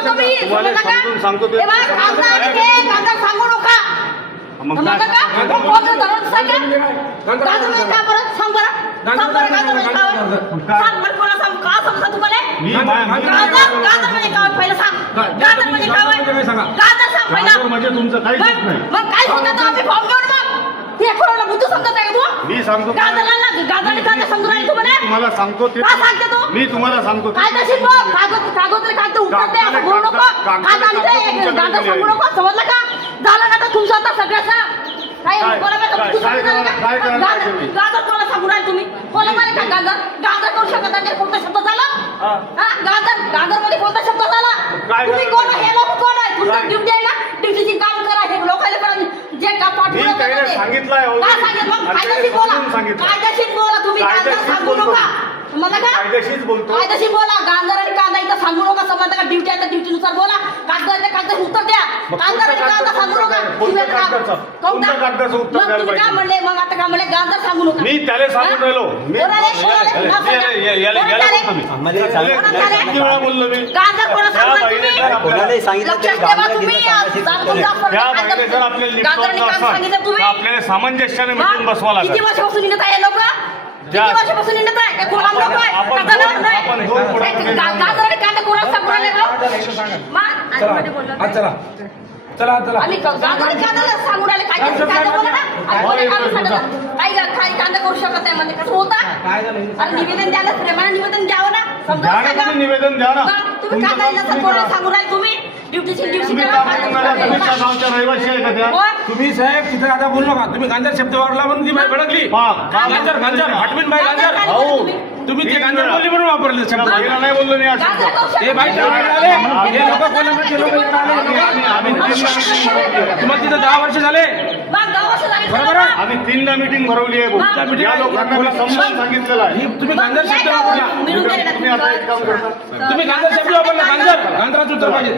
नका तुम्ही सांगतो ते गांजा सांगू नका मग का कोण धरून सांगा गांजा म्हणजे काय बरं सांग बरं गांजा म्हणजे काय सांग मला कोणा सांग का समजा तुम्हाला गांजा म्हणजे काय पहिलं सांग गांजा म्हणजे काय गांजा सांग पहिलं म्हणजे तुमचं काहीच नाही मग काय सांगतो आम्ही फॉर्म घेऊन मग हे कोणाला बुद्ध समजत आहे तू मी सांगतो गांजा समजून राहील तुम्हाला तुम्हाला सांगतो ते काय सांगते तू मी तुम्हाला सांगतो काय तशी बघ कागद उत्तर दे असं बोलू नको गांजा सांगू नको समजलं का झालं ना तर तुमचं आता सगळ्याचा गांजा कोणाला सांगू राहील तुम्ही कोणा माहिती का गांजा करू शकत नाही कोणता शब्द झाला गांजा मध्ये कोणता शब्द झाला तुम्ही कोण हे लोक कोण आहे तुमचं ड्युटी आहे ना ड्युटीची काम करा हे लोकांना जे का पाठवलं सांगितलं कायदेशीर बोला तुम्ही गांजा सांगू नका मला का कायदेशीर बोलतो कायदेशीर बोला गांजा आणि कांदा इथं सांगू नका समजलं का ड्युटी आहे तर ड्युटीनुसार बोला कागद उत्तर द्या गांजा आणि कांदा सांगू नका तुम्ही काय म्हणले मग आता काय म्हणले गांजा सांगू नका मी त्याला सांगून राहिलो किती वेळा बोललो मी गांजा कोणा सांगितलं आपल्याला सामंजस्याने मिटून बसवा लागेल किती वर्षापासून निघत आहे लोक किती वर्षापासून निघत आहे चला चला आम्ही सांगू राहिले काही कांदा करू शकत नाही म्हणजे कसं होता अरे निवेदन द्यायला प्रेमाने निवेदन द्यावं ना समजा निवेदन द्या ना तुम्ही कांदा सांगू राहिले तुम्ही ड्युटीची रहिवासी आहे का त्या तुम्ही साहेब तिथे आता बोललो का तुम्ही गांजर शब्द वापरला म्हणून ती बाई भडकली गांजर गांजर हटवीन बाई गांजर तुम्ही ते गांजर बोलली म्हणून वापरले शब्द नाही बोललो मी हे बाई आले हे लोक कोल्हापूरचे लोक तुम्हाला तिथे 10 वर्ष झाले बरोबर आम्ही 3दा मीटिंग भरवली आहे या लोकांना मी समजावून सांगितलेलं आहे तुम्ही गांजर शब्द वापरला तुम्ही आता एक काम करता तुम्ही गांजर शब्द वापरला गांजराचं उत्तर पाहिजे